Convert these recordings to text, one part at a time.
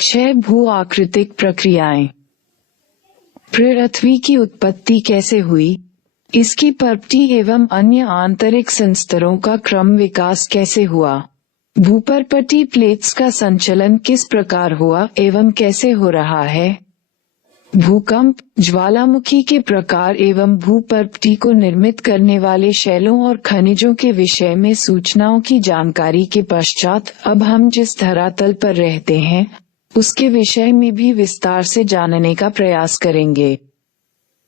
6 भू आकृतिक प्रक्रियाएं। पृथ्वी की उत्पत्ति कैसे हुई, इसकी प्रकृति एवं अन्य आंतरिक संस्तरों का क्रम विकास कैसे हुआ, भूपर्पटी प्लेट्स का संचलन किस प्रकार हुआ एवं कैसे हो रहा है, भूकंप, ज्वालामुखी के प्रकार एवं भूपर्पटी को निर्मित करने वाले शैलों और खनिजों के विषय में सूचनाओं की जानकारी के पश्चात अब हम जिस धरातल पर रहते हैं उसके विषय में भी विस्तार से जानने का प्रयास करेंगे।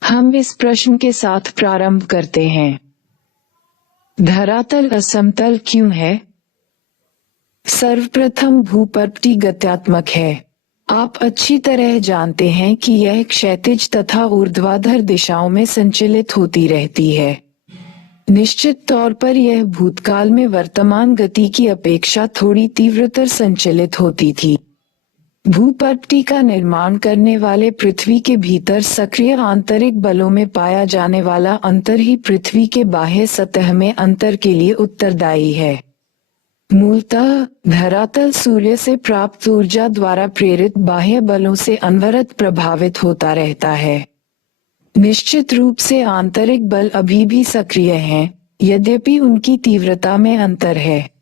हम इस प्रश्न के साथ प्रारंभ करते हैं। धरातल असमतल क्यों है? सर्वप्रथम भूपर्पटी गत्यात्मक है। आप अच्छी तरह जानते हैं कि यह क्षैतिज तथा ऊर्ध्वाधर दिशाओं में संचलित होती रहती है। निश्चित तौर पर यह भूतकाल में वर्तमान गति की अपेक्षा थोड़ी तीव्रतर संचलित होती थी। भूपर्पटी का निर्माण करने वाले पृथ्वी के भीतर सक्रिय आंतरिक बलों में पाया जाने वाला अंतर ही पृथ्वी के बाह्य सतह में अंतर के लिए उत्तरदायी है। मूलतः धरातल सूर्य से प्राप्त ऊर्जा द्वारा प्रेरित बाह्य बलों से अनवरत प्रभावित होता रहता है। निश्चित रूप से आंतरिक बल अभी भी सक्रिय हैं, यद्यपि उनकी तीव्रता में अंतर है।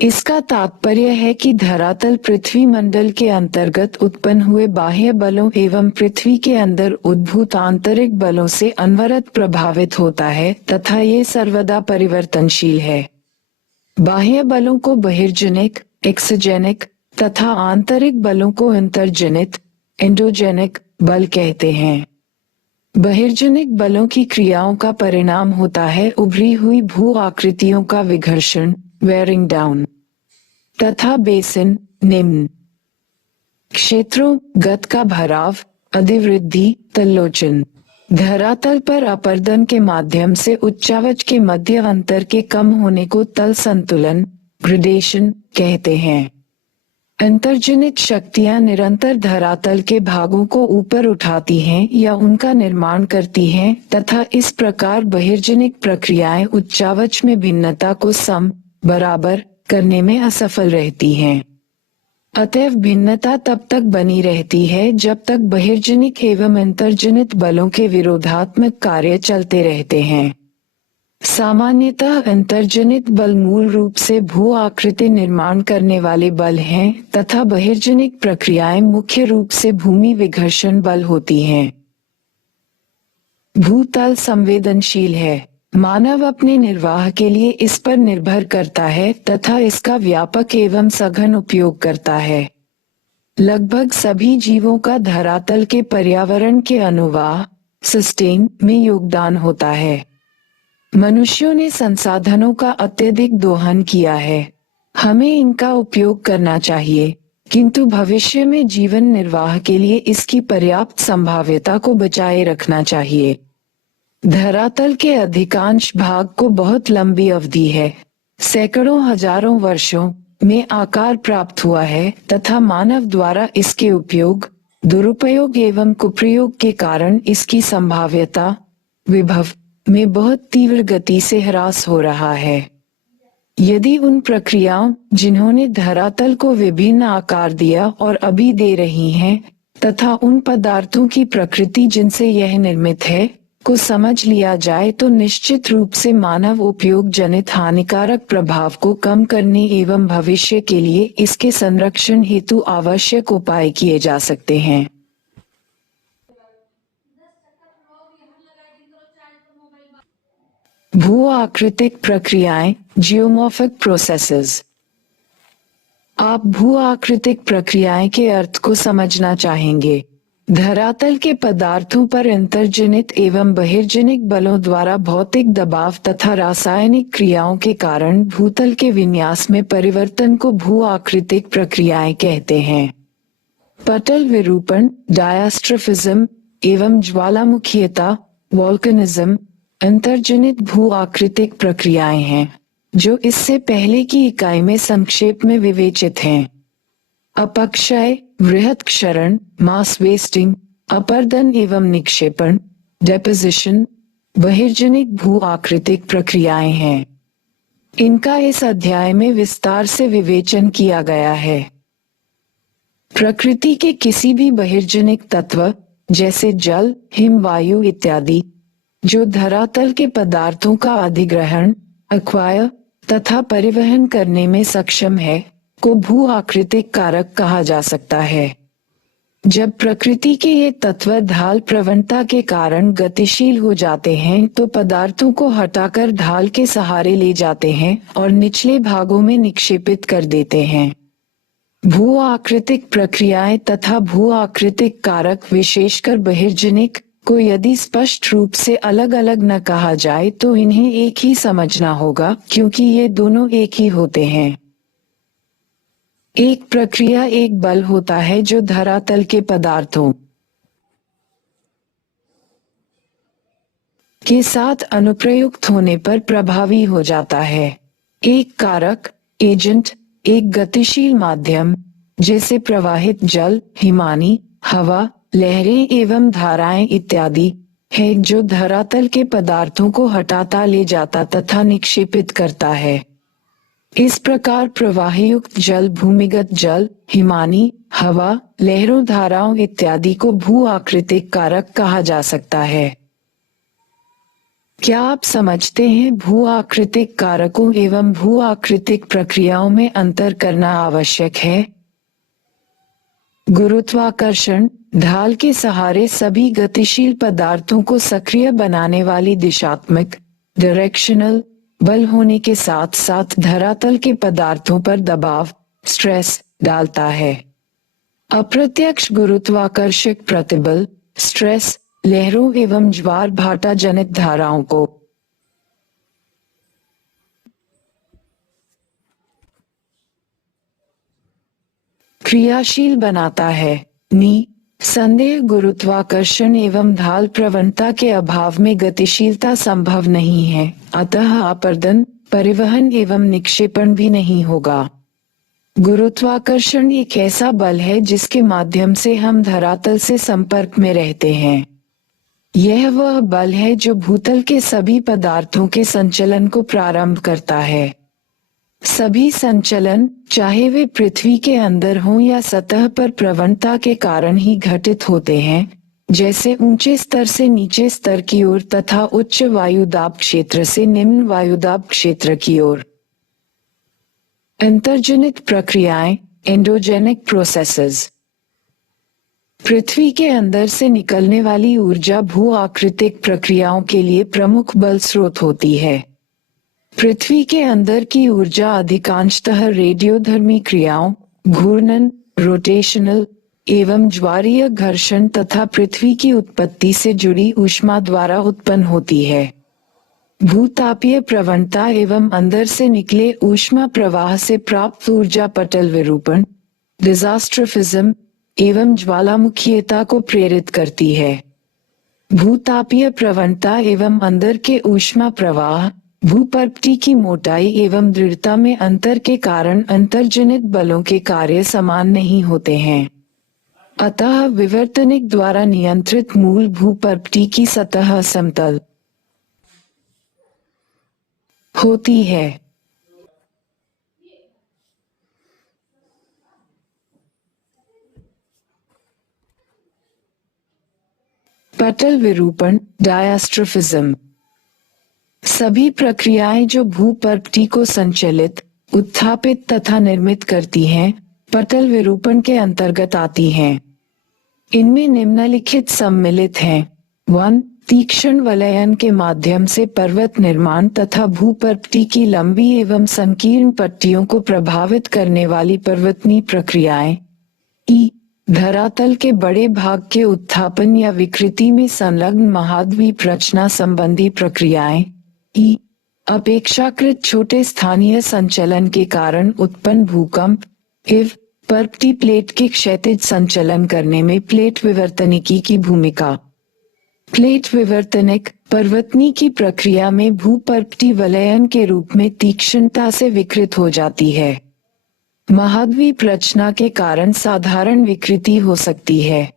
इसका तात्पर्य है कि धरातल पृथ्वी मंडल के अंतर्गत उत्पन्न हुए बाह्य बलों एवं पृथ्वी के अंदर उद्भूत आंतरिक बलों से अनवरत प्रभावित होता है तथा ये सर्वदा परिवर्तनशील है। बाह्य बलों को बहिर्जनिक, एक्सोजेनिक तथा आंतरिक बलों को अंतर्जनित, एंडोजेनिक बल कहते हैं। बहिर्जनिक बलों की क्रियाओं का परिणाम होता है उभरी हुई भू आकृतियों का विघर्षण, वेयरिंग डाउन, तथा बेसिन, निम्न क्षेत्रों, गत का भराव, अधिवृद्धि, तल्लोचन। धरातल पर अपर्दन के माध्यम से उच्चावच के मध्य अंतर के कम होने को तल संतुलन, ग्रेडेशन कहते हैं। अंतर्जनित शक्तियां निरंतर धरातल के भागों को ऊपर उठाती हैं या उनका निर्माण करती हैं तथा इस प्रकार बहिर्जनिक प्रक्रियाएं उच्चावच में भिन्नता को सम, बराबर करने में असफल रहती हैं। अतएव भिन्नता तब तक बनी रहती है जब तक बहिर्जनिक एवं अंतर्जनित बलों के विरोधात्मक कार्य चलते रहते हैं। सामान्यतः अंतर्जनित बल मूल रूप से भू आकृति निर्माण करने वाले बल हैं तथा बहिर्जनिक प्रक्रियाएं मुख्य रूप से भूमि विघर्षण बल होती हैं। भूतल संवेदनशील है। मानव अपने निर्वाह के लिए इस पर निर्भर करता है तथा इसका व्यापक एवं सघन उपयोग करता है। लगभग सभी जीवों का धरातल के पर्यावरण के अनुवाह, सस्टेन में योगदान होता है। मनुष्यों ने संसाधनों का अत्यधिक दोहन किया है। हमें इनका उपयोग करना चाहिए, किंतु भविष्य में जीवन निर्वाह के लिए इसकी पर्याप्त संभाव्यता को बचाए रखना चाहिए। धरातल के अधिकांश भाग को बहुत लंबी अवधि है, सैकड़ों हजारों वर्षों में आकार प्राप्त हुआ है तथा मानव द्वारा इसके उपयोग, दुरुपयोग एवं कुप्रयोग के कारण इसकी संभाव्यता, विभव में बहुत तीव्र गति से ह्रास हो रहा है। यदि उन प्रक्रियाओं जिन्होंने धरातल को विभिन्न आकार दिया और अभी दे रही हैं, तथा उन पदार्थों की प्रकृति जिनसे यह निर्मित है, को समझ लिया जाए तो निश्चित रूप से मानव उपयोग जनित हानिकारक प्रभाव को कम करने एवं भविष्य के लिए इसके संरक्षण हेतु आवश्यक उपाय किए जा सकते हैं। भू आकृतिक प्रक्रियाएं, जियोमॉर्फिक प्रोसेसेस। आप भू आकृतिक प्रक्रियाएं के अर्थ को समझना चाहेंगे। धरातल के पदार्थों पर अंतर्जनित एवं बहिर्जनिक बलों द्वारा भौतिक दबाव तथा रासायनिक क्रियाओं के कारण भूतल के विन्यास में परिवर्तन को भू आकृतिक प्रक्रियाएं कहते हैं। पटल विरूपण, डायास्ट्रोफिज्म एवं ज्वालामुखीयता, वोल्केनिज्म अंतर्जनित भू आकृतिक प्रक्रियाएं हैं, जो इससे पहले की इकाई में संक्षेप में विवेचित हैं। अपक्षय, वृहत क्षरण, मास वेस्टिंग, अपर्दन एवं निक्षेपण, डेपोजिशन बहिर्जनिक भू आकृतिक प्रक्रियाएं हैं। इनका इस अध्याय में विस्तार से विवेचन किया गया है। प्रकृति के किसी भी बहिर्जनिक तत्व जैसे जल, हिम, वायु इत्यादि जो धरातल के पदार्थों का अधिग्रहण, अक्वायर तथा परिवहन करने में सक्षम है, को भू आकृतिक कारक कहा जा सकता है। जब प्रकृति के ये तत्व ढाल प्रवणता के कारण गतिशील हो जाते हैं तो पदार्थों को हटाकर ढाल के सहारे ले जाते हैं और निचले भागों में निक्षेपित कर देते हैं। भू आकृतिक प्रक्रियाएं तथा भू आकृतिक कारक विशेषकर बहिर्जनिक को यदि स्पष्ट रूप से अलग अलग न कहा जाए तो इन्हें एक ही समझना होगा, क्योंकि ये दोनों एक ही होते हैं। एक प्रक्रिया एक बल होता है जो धरातल के पदार्थों के साथ अनुप्रयुक्त होने पर प्रभावी हो जाता है। एक कारक एजेंट एक गतिशील माध्यम जैसे प्रवाहित जल, हिमानी, हवा, लहरें एवं धाराएं इत्यादि है जो धरातल के पदार्थों को हटाता ले जाता तथा निक्षेपित करता है। इस प्रकार प्रवाहयुक्त जल, भूमिगत जल, हिमानी, हवा, लहरों, धाराओं इत्यादि को भू आकृतिक कारक कहा जा सकता है। क्या आप समझते हैं भू आकृतिक कारकों एवं भू आकृतिक प्रक्रियाओं में अंतर करना आवश्यक है? गुरुत्वाकर्षण ढाल के सहारे सभी गतिशील पदार्थों को सक्रिय बनाने वाली दिशात्मक डायरेक्शनल बल होने के साथ साथ धरातल के पदार्थों पर दबाव स्ट्रेस डालता है। अप्रत्यक्ष गुरुत्वाकर्षक प्रतिबल स्ट्रेस लहरों एवं ज्वार भाटा जनित धाराओं को क्रियाशील बनाता है। संदेह गुरुत्वाकर्षण एवं ढाल प्रवणता के अभाव में गतिशीलता संभव नहीं है, अतः अपर्दन, परिवहन एवं निक्षेपण भी नहीं होगा। गुरुत्वाकर्षण एक ऐसा बल है जिसके माध्यम से हम धरातल से संपर्क में रहते हैं। यह वह बल है जो भूतल के सभी पदार्थों के संचलन को प्रारंभ करता है। सभी संचलन, चाहे वे पृथ्वी के अंदर हों या सतह पर, प्रवणता के कारण ही घटित होते हैं, जैसे ऊंचे स्तर से नीचे स्तर की ओर तथा उच्च वायुदाब क्षेत्र से निम्न वायुदाब क्षेत्र की ओर। अंतर्जनित प्रक्रियाएं एंडोजेनिक प्रोसेसेस। पृथ्वी के अंदर से निकलने वाली ऊर्जा भू आकृतिक प्रक्रियाओं के लिए प्रमुख बल स्रोत होती है। पृथ्वी के अंदर की ऊर्जा अधिकांशतः रेडियोधर्मी क्रियाओं, घूर्णन, रोटेशनल एवं ज्वारीय घर्षण तथा पृथ्वी की उत्पत्ति से जुड़ी ऊष्मा द्वारा उत्पन्न होती है। भूतापीय प्रवणता एवं अंदर से निकले ऊष्मा प्रवाह से प्राप्त ऊर्जा पटल विरूपण, डिजास्ट्रोफिज्म एवं ज्वालामुखीयता को प्रेरित करती है। भूतापीय प्रवणता एवं अंदर के ऊष्मा प्रवाह, भूपर्पटी की मोटाई एवं दृढ़ता में अंतर के कारण अंतर्जनित बलों के कार्य समान नहीं होते हैं। अतः विवर्तनिक द्वारा नियंत्रित मूल भूपर्पटी की सतह समतल होती है। पटल विरूपण डायास्ट्रोफिज्म। सभी प्रक्रियाएं जो भूपर्पटी को संचालित, उत्थापित तथा निर्मित करती हैं, पटल विरूपण के अंतर्गत आती हैं। इनमें निम्नलिखित सम्मिलित हैं। 1. तीक्ष्ण वलयन के माध्यम से पर्वत निर्माण तथा भूपर्पटी की लंबी एवं संकीर्ण पट्टियों को प्रभावित करने वाली पर्वतनीय प्रक्रियाएं। धरातल के बड़े भाग के उत्थापन या विकृति में संलग्न महाद्वीप रचना संबंधी प्रक्रियाएं। अपेक्षाकृत छोटे स्थानीय संचलन के कारण उत्पन्न भूकंप। पर्पटी प्लेट के क्षैतिज संचलन करने में प्लेट विवर्तनिकी की भूमिका। प्लेट विवर्तनिक पर्वतनी की प्रक्रिया में भूपर्पटी वलयन के रूप में तीक्ष्णता से विकृत हो जाती है। महाद्वीप रचना के कारण साधारण विकृति हो सकती है।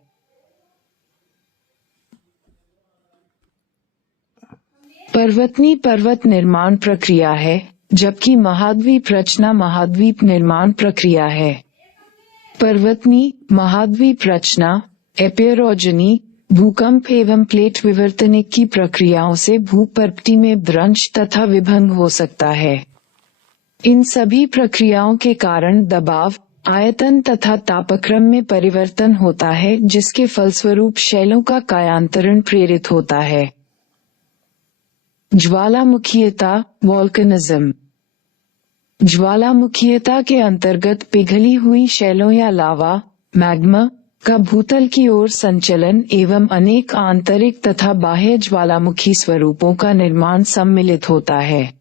पर्वतनी पर्वत निर्माण प्रक्रिया है, जबकि महाद्वीप रचना महाद्वीप निर्माण प्रक्रिया है। पर्वतनी, महाद्वीप रचना, एपिरोजनी, भूकंप एवं प्लेट विवर्तनिक की प्रक्रियाओं से भूपर्वती में भ्रंश तथा विभंग हो सकता है। इन सभी प्रक्रियाओं के कारण दबाव, आयतन तथा तापक्रम में परिवर्तन होता है, जिसके फलस्वरूप शैलों का कायांतरण प्रेरित होता है। ज्वालामुखीयता, वोल्केनिज्म। ज्वालामुखीयता के अंतर्गत पिघली हुई शैलों या लावा, मैग्मा का भूतल की ओर संचलन एवं अनेक आंतरिक तथा बाह्य ज्वालामुखी स्वरूपों का निर्माण सम्मिलित होता है।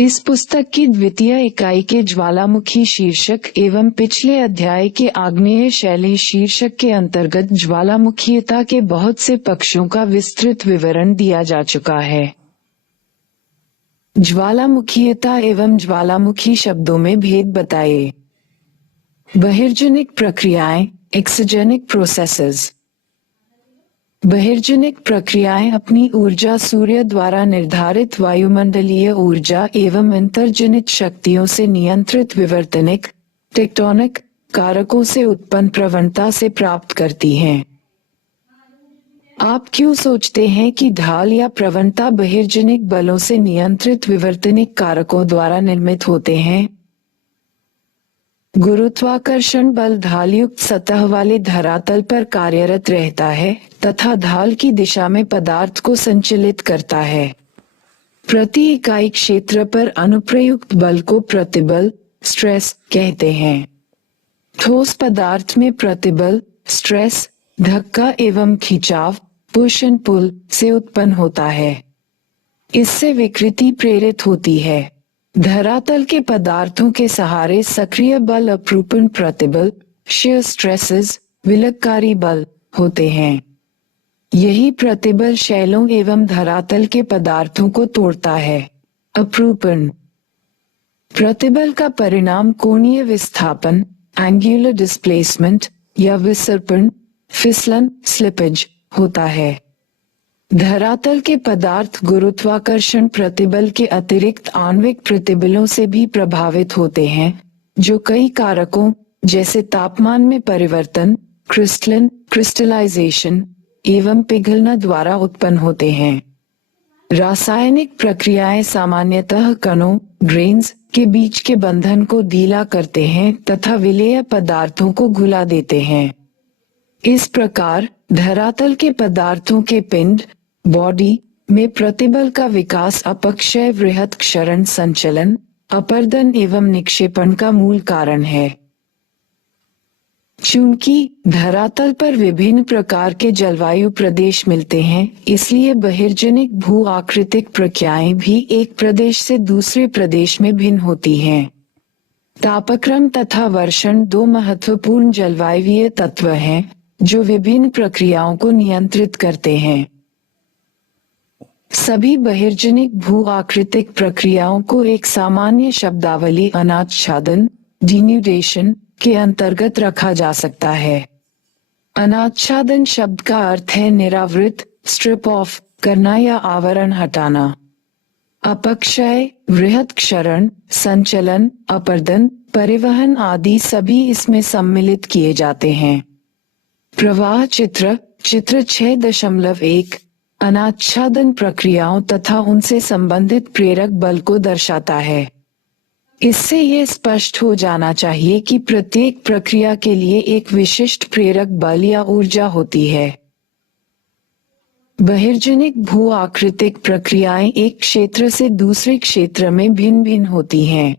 इस पुस्तक की द्वितीय इकाई के ज्वालामुखी शीर्षक एवं पिछले अध्याय के आग्नेय शैली शीर्षक के अंतर्गत ज्वालामुखीयता के बहुत से पक्षों का विस्तृत विवरण दिया जा चुका है। ज्वालामुखीयता एवं ज्वालामुखी शब्दों में भेद बताइए। बहिर्जनिक प्रक्रियाएं, एक्सोजेनिक प्रोसेसेस। बहिर्जनिक प्रक्रियाएं अपनी ऊर्जा सूर्य द्वारा निर्धारित वायुमंडलीय ऊर्जा एवं अंतर्जनित शक्तियों से नियंत्रित विवर्तनिक, टेक्टोनिक कारकों से उत्पन्न प्रवणता से प्राप्त करती हैं। आप क्यों सोचते हैं कि ढाल या प्रवणता बहिर्जनिक बलों से नियंत्रित विवर्तनिक कारकों द्वारा निर्मित होते हैं? गुरुत्वाकर्षण बल ढालयुक्त सतह वाले धरातल पर कार्यरत रहता है तथा ढाल की दिशा में पदार्थ को संचालित करता है। प्रति इकाई क्षेत्र पर अनुप्रयुक्त बल को प्रतिबल, स्ट्रेस कहते हैं। ठोस पदार्थ में प्रतिबल, स्ट्रेस, धक्का एवं खिंचाव, पुश एंड पुल से उत्पन्न होता है। इससे विकृति प्रेरित होती है। धरातल के पदार्थों के सहारे सक्रिय बल अपरूपण प्रतिबल, shear स्ट्रेसेस, विलगकारी बल होते हैं। यही प्रतिबल शैलों एवं धरातल के पदार्थों को तोड़ता है। अपरूपण प्रतिबल का परिणाम कोणीय विस्थापन, एंगुलर डिस्प्लेसमेंट या विसर्पण, फिसलन, स्लिपेज होता है। धरातल के पदार्थ गुरुत्वाकर्षण प्रतिबल के अतिरिक्त आणविक प्रतिबलों से भी प्रभावित होते हैं, जो कई कारकों जैसे तापमान में परिवर्तन, क्रिस्टलाइजेशन एवं पिघलना द्वारा उत्पन्न होते हैं। रासायनिक प्रक्रियाएं सामान्यतः कणों, ग्रेन्स के बीच के बंधन को ढीला करते हैं तथा विलेय पदार्थों को घुला देते हैं। इस प्रकार धरातल के पदार्थों के पिंड, बॉडी में प्रतिबल का विकास अपक्षय, वृहत क्षरण, संचलन, अपर्दन एवं निक्षेपण का मूल कारण है। चूंकि धरातल पर विभिन्न प्रकार के जलवायु प्रदेश मिलते हैं, इसलिए बहिर्जनिक भू आकृतिक प्रक्रियाएं भी एक प्रदेश से दूसरे प्रदेश में भिन्न होती हैं। तापक्रम तथा वर्षण दो महत्वपूर्ण जलवायवीय तत्व हैं, जो विभिन्न प्रक्रियाओं को नियंत्रित करते हैं। सभी बहिर्जनिक भू आकृतिक प्रक्रियाओं को एक सामान्य शब्दावली अनाच्छादन, डिन्यूडेशन के अंतर्गत रखा जा सकता है। अनाच्छादन शब्द का अर्थ है निरावृत, स्ट्रिप ऑफ करना या आवरण हटाना। अपक्षय, वृहत क्षरण, संचलन, अपर्दन, परिवहन आदि सभी इसमें सम्मिलित किए जाते हैं। प्रवाह चित्र 6.1 अनाच्छादन प्रक्रियाओं तथा उनसे संबंधित प्रेरक बल को दर्शाता है। इससे ये स्पष्ट हो जाना चाहिए कि प्रत्येक प्रक्रिया के लिए एक विशिष्ट प्रेरक बल या ऊर्जा होती है। बहिर्जनिक भू आकृतिक प्रक्रियाएं एक क्षेत्र से दूसरे क्षेत्र में भिन्न भिन्न होती हैं।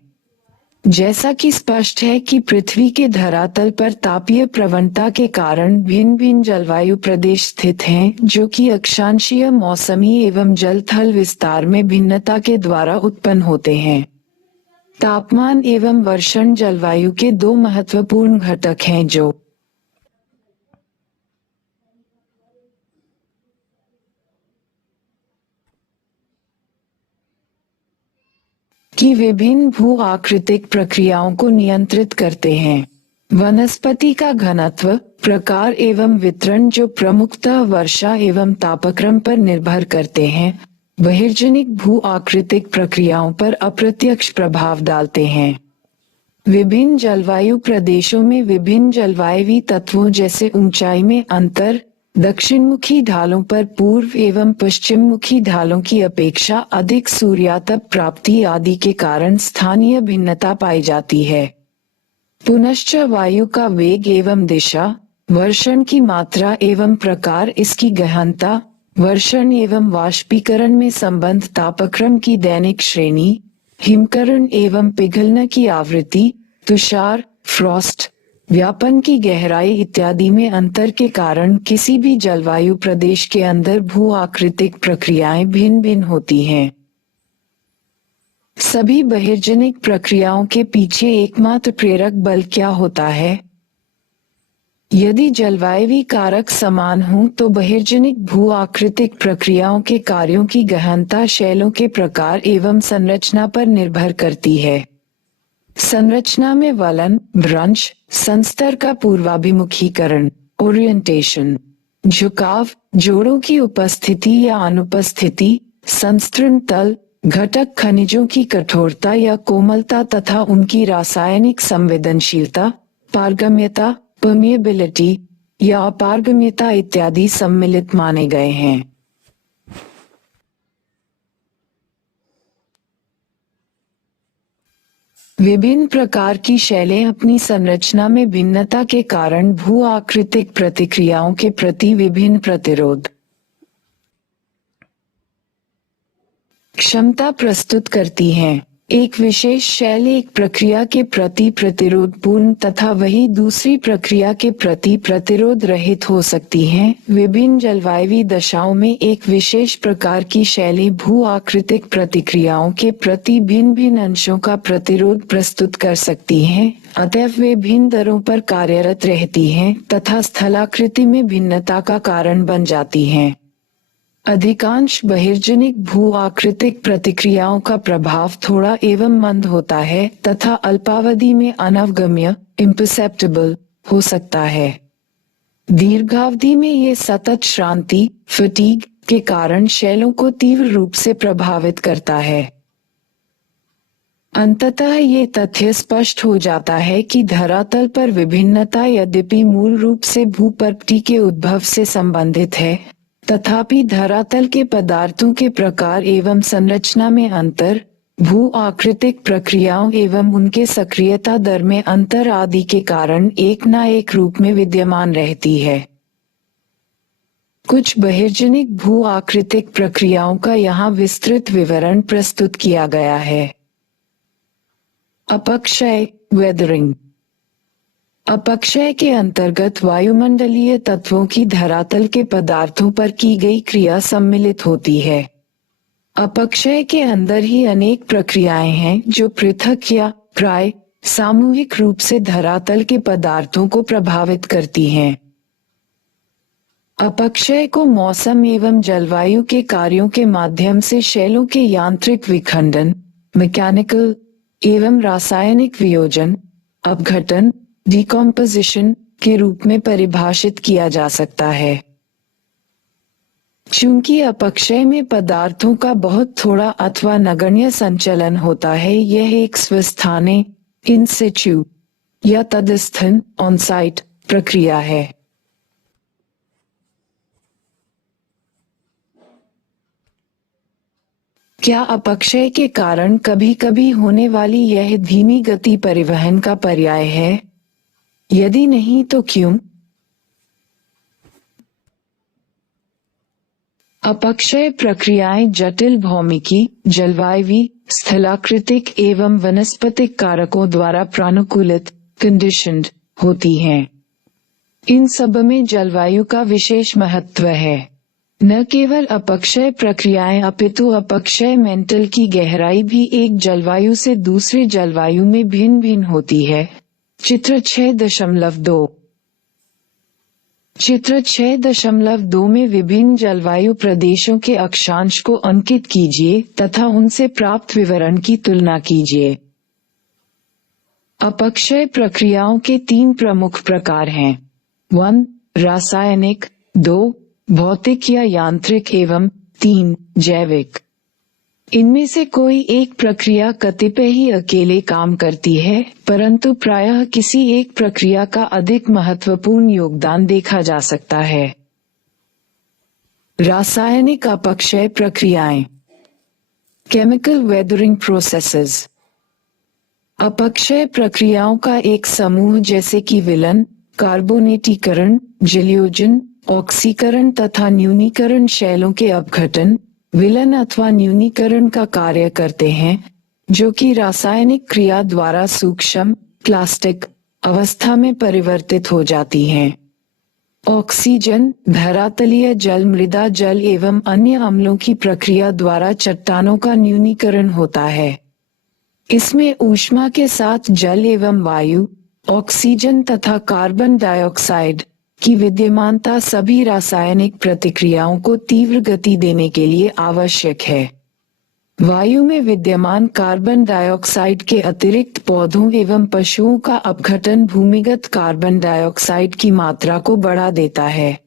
जैसा कि स्पष्ट है कि पृथ्वी के धरातल पर तापीय प्रवणता के कारण भिन्न भिन्न जलवायु प्रदेश स्थित हैं, जो कि अक्षांशीय, मौसमी एवं जल थल विस्तार में भिन्नता के द्वारा उत्पन्न होते हैं। तापमान एवं वर्षण जलवायु के दो महत्वपूर्ण घटक हैं जो कि विभिन्न भू आकृतिक प्रक्रियाओं को नियंत्रित करते हैं। वनस्पति का घनत्व, प्रकार एवं वितरण जो प्रमुखतः वर्षा एवं तापक्रम पर निर्भर करते हैं, बहिर्जनिक भू आकृतिक प्रक्रियाओं पर अप्रत्यक्ष प्रभाव डालते हैं। विभिन्न जलवायु प्रदेशों में विभिन्न जलवायु तत्वों जैसे ऊंचाई में अंतर, दक्षिणमुखी ढालों पर पूर्व एवं पश्चिममुखी ढालों की अपेक्षा अधिक सूर्यातप प्राप्ति आदि के कारण स्थानीय भिन्नता पाई जाती है। पुनश्च वायु का वेग एवं दिशा, वर्षण की मात्रा एवं प्रकार, इसकी गहनता, वर्षण एवं वाष्पीकरण में संबंध, तापक्रम की दैनिक श्रेणी, हिमकरण एवं पिघलने की आवृत्ति, तुषार, फ्रॉस्ट, व्यापन की गहराई इत्यादि में अंतर के कारण किसी भी जलवायु प्रदेश के अंदर भू आकृतिक प्रक्रियाएं भिन्न भिन्न होती हैं। सभी बहिर्जनिक प्रक्रियाओं के पीछे एकमात्र प्रेरक बल क्या होता है? यदि जलवायु कारक समान हों तो बहिर्जनिक भू आकृतिक प्रक्रियाओं के कार्यों की गहनता शैलों के प्रकार एवं संरचना पर निर्भर करती है। संरचना में वलन, भ्रंश, संस्तर का पूर्वाभिमुखीकरण, ओरिएंटेशन, झुकाव, जोड़ों की उपस्थिति या अनुपस्थिति, संस्तरण तल, घटक खनिजों की कठोरता या कोमलता तथा उनकी रासायनिक संवेदनशीलता, पारगम्यता, परमिएबिलिटी या अपारगम्यता इत्यादि सम्मिलित माने गए हैं। विभिन्न प्रकार की शैलें अपनी संरचना में भिन्नता के कारण भू आकृतिक प्रतिक्रियाओं के प्रति विभिन्न प्रतिरोध क्षमता प्रस्तुत करती हैं। एक विशेष शैली एक प्रक्रिया के प्रति प्रतिरोध पूर्ण तथा वही दूसरी प्रक्रिया के प्रति प्रतिरोध रहित हो सकती है। विभिन्न जलवायु दशाओं में एक विशेष प्रकार की शैली भू आकृतिक प्रतिक्रियाओं के प्रति भिन्न भिन्न अंशों का प्रतिरोध प्रस्तुत कर सकती है, अतएव वे भिन्न दरों पर कार्यरत रहती हैं तथा स्थलाकृति में भिन्नता का कारण बन जाती हैं। अधिकांश बहिर्जनिक भू आकृतिक प्रतिक्रियाओं का प्रभाव थोड़ा एवं मंद होता है तथा अल्पावधि में अनवगम्य, इम्परसेप्टिबल हो सकता है। दीर्घावधि में ये सतत श्रांति, फटीग के कारण शैलों को तीव्र रूप से प्रभावित करता है। अंततः ये तथ्य स्पष्ट हो जाता है कि धरातल पर विभिन्नता यद्यपि मूल रूप से भूपर्वती के उद्भव से संबंधित है, तथापि धरातल के पदार्थों के प्रकार एवं संरचना में अंतर, भू आकृतिक प्रक्रियाओं एवं उनके सक्रियता दर में अंतर आदि के कारण एक न एक रूप में विद्यमान रहती है। कुछ बहिर्जनिक भू आकृतिक प्रक्रियाओं का यहाँ विस्तृत विवरण प्रस्तुत किया गया है। अपक्षय, वेदरिंग। अपक्षय के अंतर्गत वायुमंडलीय तत्वों की धरातल के पदार्थों पर की गई क्रिया सम्मिलित होती है। अपक्षय के अंदर ही अनेक प्रक्रियाएं हैं जो पृथक या प्राय सामूहिक रूप से धरातल के पदार्थों को प्रभावित करती हैं। अपक्षय को मौसम एवं जलवायु के कार्यों के माध्यम से शैलों के यांत्रिक विखंडन, मैकेनिकल एवं रासायनिक वियोजन, अपघटन, डिकम्पोजिशन के रूप में परिभाषित किया जा सकता है। चूंकि अपक्षय में पदार्थों का बहुत थोड़ा अथवा नगण्य संचलन होता है, यह एक स्वस्थाने, इन सिचु या तदस्थन, ऑन साइट प्रक्रिया है। क्या अपक्षय के कारण कभी कभी होने वाली यह धीमी गति परिवहन का पर्याय है? यदि नहीं तो क्यों? अपक्षय प्रक्रियाएं जटिल भौमिकी, जलवायवी, स्थलाकृतिक एवं वनस्पतिक कारकों द्वारा प्रानुकूलित, कंडीशन्ड होती हैं। इन सब में जलवायु का विशेष महत्व है। न केवल अपक्षय प्रक्रियाएं अपितु अपक्षय मेंटल की गहराई भी एक जलवायु से दूसरे जलवायु में भिन्न भिन्न होती है। चित्र 6.2। चित्र 6.2 में विभिन्न जलवायु प्रदेशों के अक्षांश को अंकित कीजिए तथा उनसे प्राप्त विवरण की तुलना कीजिए। अपक्षय प्रक्रियाओं के 3 प्रमुख प्रकार हैं। 1. रासायनिक, 2. भौतिक या यांत्रिक एवं 3. जैविक। इनमें से कोई एक प्रक्रिया कतिपय ही अकेले काम करती है, परंतु प्रायः किसी एक प्रक्रिया का अधिक महत्वपूर्ण योगदान देखा जा सकता है। रासायनिक अपक्षय प्रक्रियाएं, केमिकल वेदरिंग प्रोसेसेस। अपक्षय प्रक्रियाओं का एक समूह जैसे कि विलन, कार्बोनेटीकरण, जलयोजन, ऑक्सीकरण तथा न्यूनीकरण शैलों के अपघटन, विलन अथवा न्यूनीकरण का कार्य करते हैं, जो कि रासायनिक क्रिया द्वारा सूक्ष्म प्लास्टिक अवस्था में परिवर्तित हो जाती हैं। ऑक्सीजन, धरातलीय जल, मृदा जल एवं अन्य अम्लों की प्रक्रिया द्वारा चट्टानों का न्यूनीकरण होता है। इसमें ऊष्मा के साथ जल एवं वायु, ऑक्सीजन तथा कार्बन डाइऑक्साइड की विद्यमानता सभी रासायनिक प्रतिक्रियाओं को तीव्र गति देने के लिए आवश्यक है। वायु में विद्यमान कार्बन डाइऑक्साइड के अतिरिक्त पौधों एवं पशुओं का अपघटन भूमिगत कार्बन डाइऑक्साइड की मात्रा को बढ़ा देता है।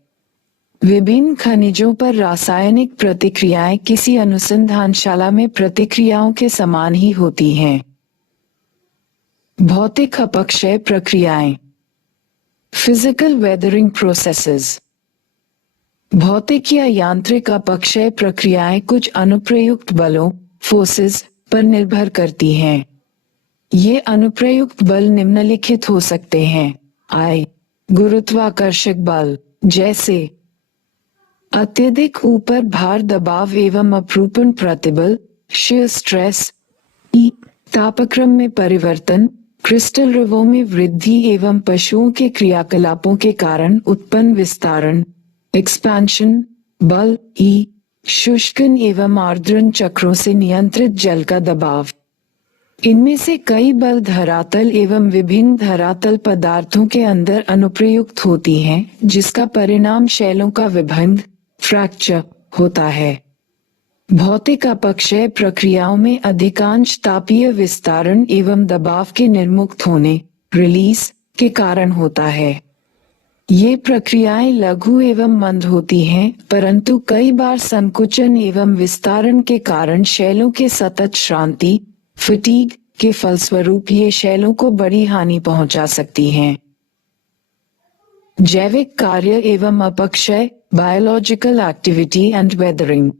विभिन्न खनिजों पर रासायनिक प्रतिक्रियाएं किसी अनुसंधानशाला में प्रतिक्रियाओं के समान ही होती हैं। भौतिक अपक्षय प्रक्रियाएं, फिजिकल वेदरिंग प्रोसेसेस। भौतिक या यांत्रिक अपक्षय प्रक्रियाएं कुछ अनुप्रयुक्त बलों फोर्सेस पर निर्भर करती हैं। ये अनुप्रयुक्त बल निम्नलिखित हो सकते हैं। आई, गुरुत्वाकर्षक बल, जैसे अत्यधिक ऊपर भार दबाव एवं अपरूपण प्रतिबल, shear स्ट्रेस। ई, तापक्रम में परिवर्तन, क्रिस्टल रवों में वृद्धि एवं पशुओं के क्रियाकलापों के कारण उत्पन्न विस्तारण, एक्सपेंशन बल। ई, शुष्कन एवं आर्द्रन चक्रों से नियंत्रित जल का दबाव। इनमें से कई बल धरातल एवं विभिन्न धरातल पदार्थों के अंदर अनुप्रयुक्त होती हैं, जिसका परिणाम शैलों का विभंग फ्रैक्चर होता है। भौतिक अपक्षय प्रक्रियाओं में अधिकांश तापीय विस्तारण एवं दबाव के निर्मुक्त होने रिलीज के कारण होता है। ये प्रक्रियाएं लघु एवं मंद होती हैं, परंतु कई बार संकुचन एवं विस्तारण के कारण शैलों के सतत श्रांति फटीग के फलस्वरूप ये शैलों को बड़ी हानि पहुंचा सकती हैं। जैविक कार्य एवं अपक्षय बायोलॉजिकल एक्टिविटी एंड वेदरिंग।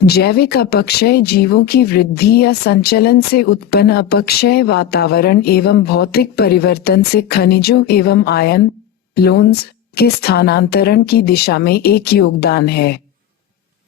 जैविक अपक्षय जीवों की वृद्धि या संचलन से उत्पन्न अपक्षय वातावरण एवं भौतिक परिवर्तन से खनिजों एवं आयन लोन्स के स्थानांतरण की दिशा में एक योगदान है।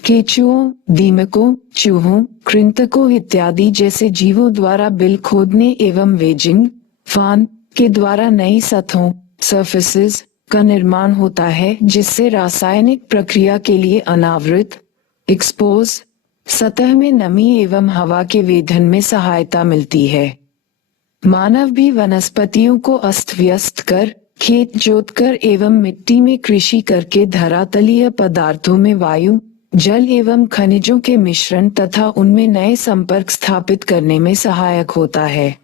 केंचुओं, दीमकों, चूहों, कृंतकों इत्यादि जैसे जीवों द्वारा बिल खोदने एवं वेजिंग फान के द्वारा नई सतहों सर्फेसेस का निर्माण होता है, जिससे रासायनिक प्रक्रिया के लिए अनावृत एक्सपोज सतह में नमी एवं हवा के वेधन में सहायता मिलती है। मानव भी वनस्पतियों को अस्त व्यस्त कर, खेत जोतकर एवं मिट्टी में कृषि करके धरातलीय पदार्थों में वायु, जल एवं खनिजों के मिश्रण तथा उनमें नए संपर्क स्थापित करने में सहायक होता है।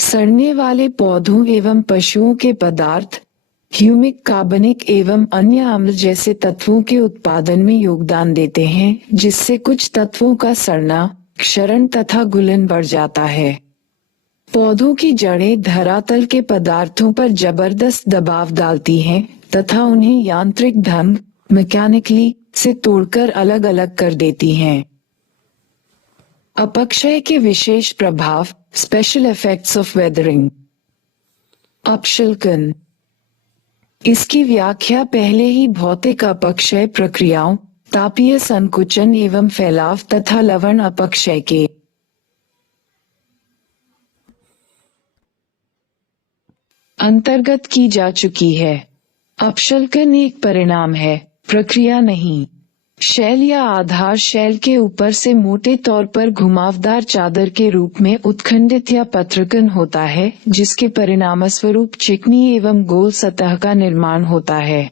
सड़ने वाले पौधों एवं पशुओं के पदार्थ ह्यूमिक, कार्बनिक एवं अन्य अम्ल जैसे तत्वों के उत्पादन में योगदान देते हैं, जिससे कुछ तत्वों का सड़ना, क्षरण तथा गुलन बढ़ जाता है। पौधों की जड़ें धरातल के पदार्थों पर जबरदस्त दबाव डालती हैं तथा उन्हें यांत्रिक ढंग मैकेनिकली से तोड़कर अलग अलग कर देती हैं। अपक्षय के विशेष प्रभाव स्पेशल इफेक्ट्स ऑफ वेदरिंग। अपशल्कन, इसकी व्याख्या पहले ही भौतिक अपक्षय प्रक्रियाओं, तापीय संकुचन एवं फैलाव तथा लवण अपक्षय के अंतर्गत की जा चुकी है। अपशल्कन एक परिणाम है, प्रक्रिया नहीं। शैल या आधार शैल के ऊपर से मोटे तौर पर घुमावदार चादर के रूप में उत्खंडित या पत्रकन होता है, जिसके परिणामस्वरूप चिकनी एवं गोल सतह का निर्माण होता है।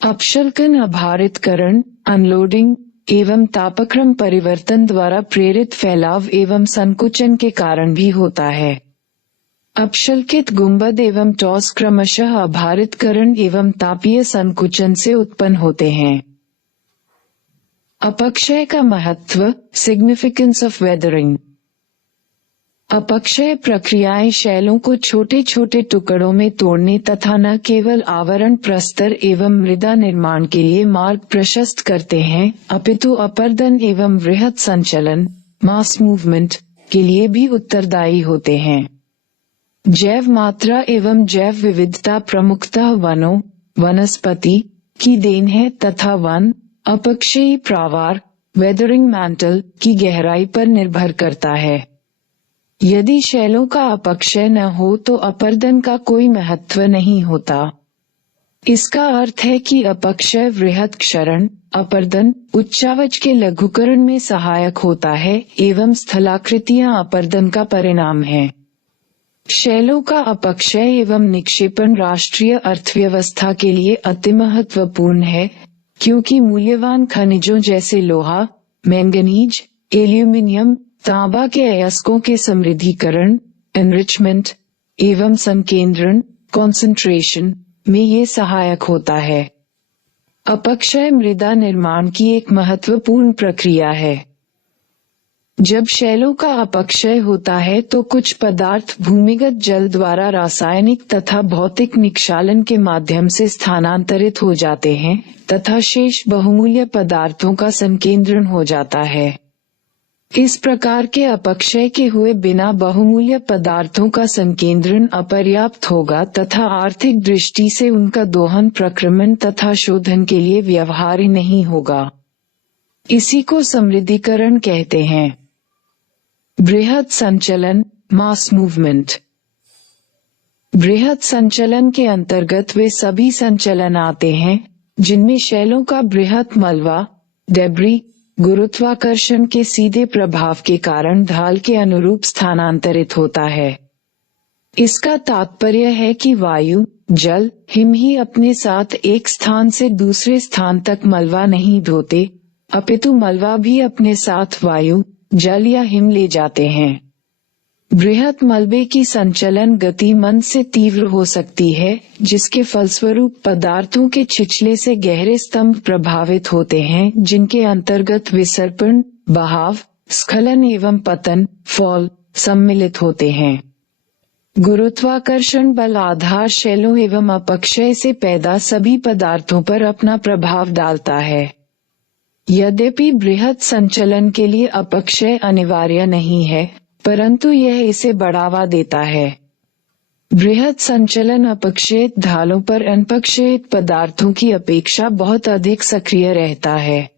अपशल्कन अभारितकरण, अनलोडिंग एवं तापक्रम परिवर्तन द्वारा प्रेरित फैलाव एवं संकुचन के कारण भी होता है। अपशल्कित गुंबद एवं टॉस क्रमशः अभारितकरण एवं तापीय संकुचन से उत्पन्न होते हैं। अपक्षय का महत्व, सिग्निफिकेंस ऑफ वेदरिंग। अपक्षय प्रक्रियाएं शैलों को छोटे छोटे टुकड़ों में तोड़ने तथा न केवल आवरण प्रस्तर एवं मृदा निर्माण के लिए मार्ग प्रशस्त करते हैं, अपितु अपर्दन एवं वृहत संचलन, मास मूवमेंट के लिए भी उत्तरदायी होते हैं। जैव मात्रा एवं जैव विविधता प्रमुखतः वनों, वनस्पति की देन है तथा वन, अपक्षयी प्रावार, वेदरिंग मैंटल की गहराई पर निर्भर करता है। यदि शैलों का अपक्षय न हो तो अपर्दन का कोई महत्व नहीं होता। इसका अर्थ है कि अपक्षय वृहत क्षरण, अपर्दन उच्चावच के लघुकरण में सहायक होता है एवं स्थलाकृतियां अपर्दन का परिणाम है। शैलों का अपक्षय एवं निक्षेपण राष्ट्रीय अर्थव्यवस्था के लिए अति महत्वपूर्ण है, क्योंकि मूल्यवान खनिजों जैसे लोहा, मैंगनीज, एल्यूमिनियम, तांबा के अयस्कों के समृद्धीकरण, एनरिचमेंट एवं संकेंद्रण, कंसंट्रेशन में ये सहायक होता है। अपक्षय मृदा निर्माण की एक महत्वपूर्ण प्रक्रिया है। जब शैलों का अपक्षय होता है तो कुछ पदार्थ भूमिगत जल द्वारा रासायनिक तथा भौतिक निक्षालन के माध्यम से स्थानांतरित हो जाते हैं तथा शेष बहुमूल्य पदार्थों का संकेंद्रण हो जाता है। इस प्रकार के अपक्षय के हुए बिना बहुमूल्य पदार्थों का संकेंद्रण अपर्याप्त होगा तथा आर्थिक दृष्टि से उनका दोहन, प्रक्रमण तथा शोधन के लिए व्यवहार्य नहीं होगा। इसी को समृद्धीकरण कहते हैं। बृहत संचलन, मास मूवमेंट। बृहत संचलन के अंतर्गत वे सभी संचलन आते हैं जिनमें शैलों का बृहत मलबा, डेब्री, गुरुत्वाकर्षण के सीधे प्रभाव के कारण ढाल के अनुरूप स्थानांतरित होता है। इसका तात्पर्य है कि वायु, जल, हिम ही अपने साथ एक स्थान से दूसरे स्थान तक मलबा नहीं ढोते, अपितु मलबा भी अपने साथ वायु, जल या हिम ले जाते हैं। बृहत मलबे की संचलन गति मंद से तीव्र हो सकती है, जिसके फलस्वरूप पदार्थों के छिछले से गहरे स्तंभ प्रभावित होते हैं, जिनके अंतर्गत विसर्पण, बहाव, स्खलन एवं पतन, फॉल सम्मिलित होते हैं। गुरुत्वाकर्षण बल आधार शैलों एवं अपक्षय से पैदा सभी पदार्थों पर अपना प्रभाव डालता है। यद्यपि बृहत संचलन के लिए अपक्षय अनिवार्य नहीं है, परंतु यह इसे बढ़ावा देता है। बृहत संचलन अपक्षयित ढालों पर अनपक्षयित पदार्थों की अपेक्षा बहुत अधिक सक्रिय रहता है।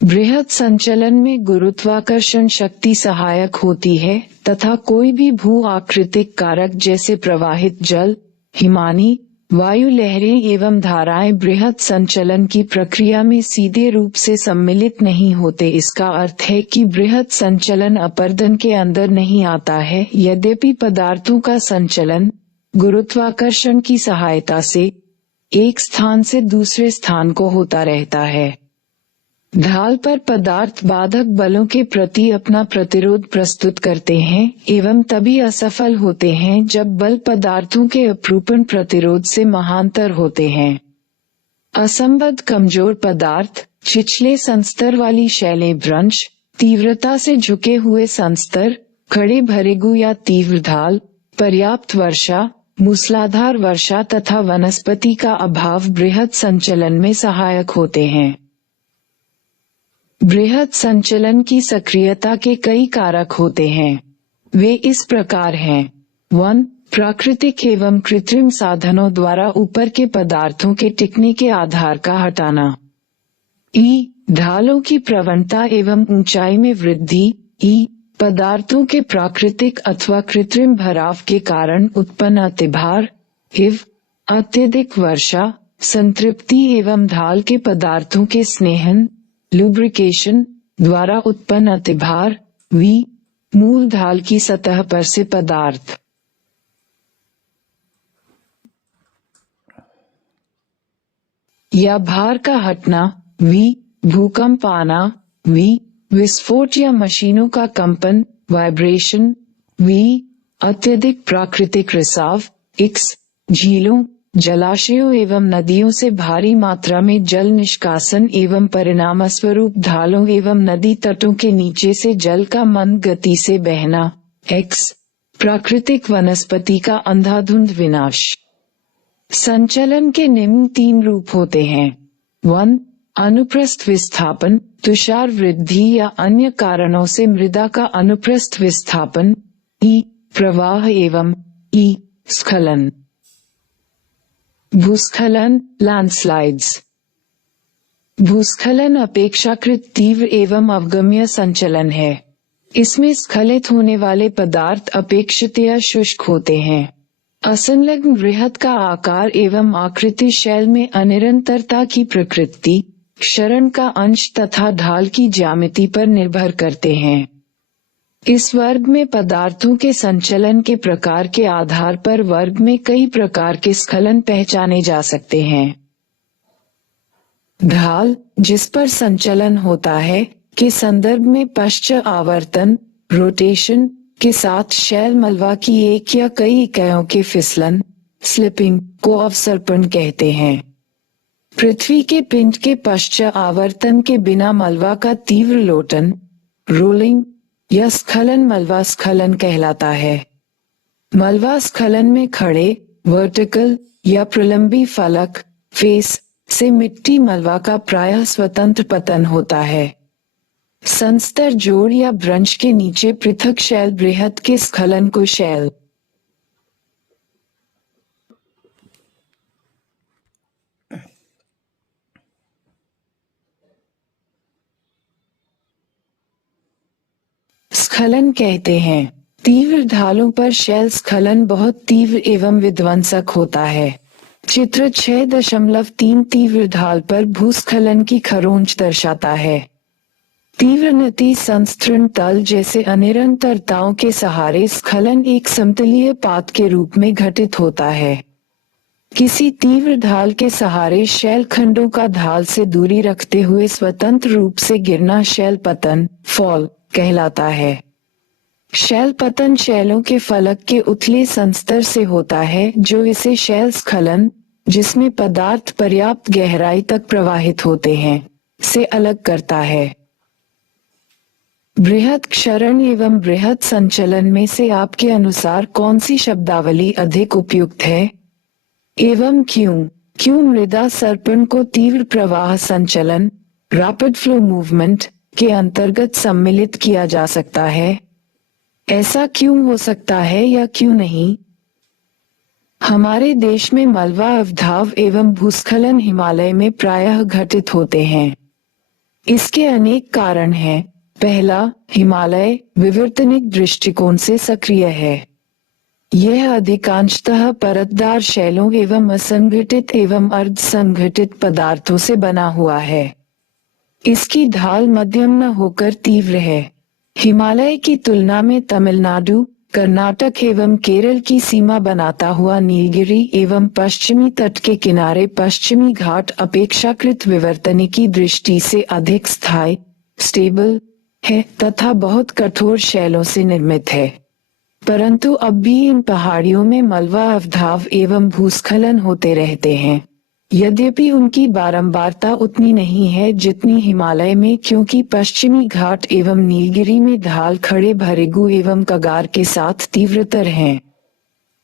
बृहत संचलन में गुरुत्वाकर्षण शक्ति सहायक होती है तथा कोई भी भू आकृतिक कारक जैसे प्रवाहित जल, हिमानी, वायु लहरें एवं धाराएं बृहत संचलन की प्रक्रिया में सीधे रूप से सम्मिलित नहीं होते। इसका अर्थ है कि बृहत संचलन अपर्दन के अंदर नहीं आता है, यद्यपि पदार्थों का संचलन गुरुत्वाकर्षण की सहायता से एक स्थान से दूसरे स्थान को होता रहता है। ढाल पर पदार्थ बाधक बलों के प्रति अपना प्रतिरोध प्रस्तुत करते हैं एवं तभी असफल होते हैं जब बल पदार्थों के अपरूपण प्रतिरोध से महांतर होते हैं। असंबद्ध कमजोर पदार्थ, छिछले संस्तर वाली शैलें, भ्रंश, तीव्रता से झुके हुए संस्तर, खड़े भरेगु या तीव्र ढाल, पर्याप्त वर्षा, मूसलाधार वर्षा तथा वनस्पति का अभाव बृहत संचलन में सहायक होते हैं। बृहत संचलन की सक्रियता के कई कारक होते हैं। वे इस प्रकार हैं। 1. प्राकृतिक एवं कृत्रिम साधनों द्वारा ऊपर के पदार्थों के टिकने के आधार का हटाना। ढालों की प्रवणता एवं ऊंचाई में वृद्धि। पदार्थों के प्राकृतिक अथवा कृत्रिम भराव के कारण उत्पन्न अतिभार। अत्यधिक वर्षा, संतृप्ति एवं ढाल के पदार्थों के स्नेहन, लुब्रिकेशन द्वारा उत्पन्न अतिभार। मूल ढाल की सतह पर से पदार्थ या भार का हटना। भूकंप आना। विस्फोट या मशीनों का कंपन, वाइब्रेशन। अत्यधिक प्राकृतिक रिसाव। झीलों, जलाशयों एवं नदियों से भारी मात्रा में जल निष्कासन एवं परिणामस्वरूप ढालों एवं नदी तटों के नीचे से जल का मंद गति से बहना। x प्राकृतिक वनस्पति का अंधाधुंध विनाश। संचलन के निम्न 3 रूप होते हैं। 1. अनुप्रस्थ विस्थापन, तुषार वृद्धि या अन्य कारणों से मृदा का अनुप्रस्थ विस्थापन। ई प्रवाह एवं ई स्खलन। भूस्खलन, लैंडस्लाइड्स। भूस्खलन अपेक्षाकृत तीव्र एवं अवगम्य संचलन है। इसमें स्खलित होने वाले पदार्थ अपेक्षितया शुष्क होते हैं। असंलग्न बृहद का आकार एवं आकृति शैल में अनिरंतरता की प्रकृति, क्षरण का अंश तथा ढाल की ज्यामिति पर निर्भर करते हैं। इस वर्ग में पदार्थों के संचलन के प्रकार के आधार पर वर्ग में कई प्रकार के स्खलन पहचाने जा सकते हैं। ढाल, जिस पर संचलन होता है, के संदर्भ में पश्चात आवर्तन, रोटेशन के साथ शैल मलबा की एक या कई इकाइयों के फिसलन, स्लिपिंग को अवसर्पण कहते हैं। पृथ्वी के पिंड के पश्चात आवर्तन के बिना मलबा का तीव्र लोटन, रोलिंग या स्खलन मलबा स्खलन कहलाता है। मलबा स्खलन में खड़े, वर्टिकल या प्रलंबी फलक, फेस से मिट्टी मलबा का प्रायः स्वतंत्र पतन होता है। संस्तर जोड़ या ब्रंश के नीचे पृथक शैल बृहद के स्खलन को शैल स्खलन कहते हैं। तीव्र ढालों पर शैल स्खलन बहुत तीव्र एवं विध्वंसक होता है। चित्र 6.3 तीव्र ढाल पर भूस्खलन की खरोंच दर्शाता है। तीव्र नदी संस्तरण तल जैसे अनिरंतरताओं के सहारे स्खलन एक समतलीय पात के रूप में घटित होता है। किसी तीव्र ढाल के सहारे शैल खंडों का ढाल से दूरी रखते हुए स्वतंत्र रूप से गिरना शैल पतन, फॉल कहलाता है। शैल पतन शैलों के फलक के उथले संस्तर से होता है, जो इसे शैल स्खलन, जिसमें पदार्थ पर्याप्त गहराई तक प्रवाहित होते हैं, से अलग करता है। बृहद क्षरण एवं बृहद संचलन में से आपके अनुसार कौन सी शब्दावली अधिक उपयुक्त है एवं क्यों? क्यों मृदा सर्पण को तीव्र प्रवाह संचलन, रैपिड फ्लो मूवमेंट के अंतर्गत सम्मिलित किया जा सकता है? ऐसा क्यों हो सकता है या क्यों नहीं? हमारे देश में मलबा अवधाव एवं भूस्खलन हिमालय में प्रायः घटित होते हैं। इसके अनेक कारण हैं। पहला, हिमालय विवर्तनिक दृष्टिकोण से सक्रिय है। यह अधिकांशतः परतदार शैलों एवं असंगठित एवं अर्ध संगठित पदार्थों से बना हुआ है। इसकी ढाल मध्यम न होकर तीव्र है। हिमालय की तुलना में तमिलनाडु, कर्नाटक एवं केरल की सीमा बनाता हुआ नीलगिरी एवं पश्चिमी तट के किनारे पश्चिमी घाट अपेक्षाकृत विवर्तनिकी दृष्टि से अधिक स्थायी, स्टेबल है तथा बहुत कठोर शैलों से निर्मित है। परंतु अब भी इन पहाड़ियों में मलबा अवधाव एवं भूस्खलन होते रहते हैं, यद्यपि उनकी बारंबारता उतनी नहीं है जितनी हिमालय में, क्योंकि पश्चिमी घाट एवं नीलगिरी में ढाल खड़े भरेगू एवं कगार के साथ तीव्रतर हैं।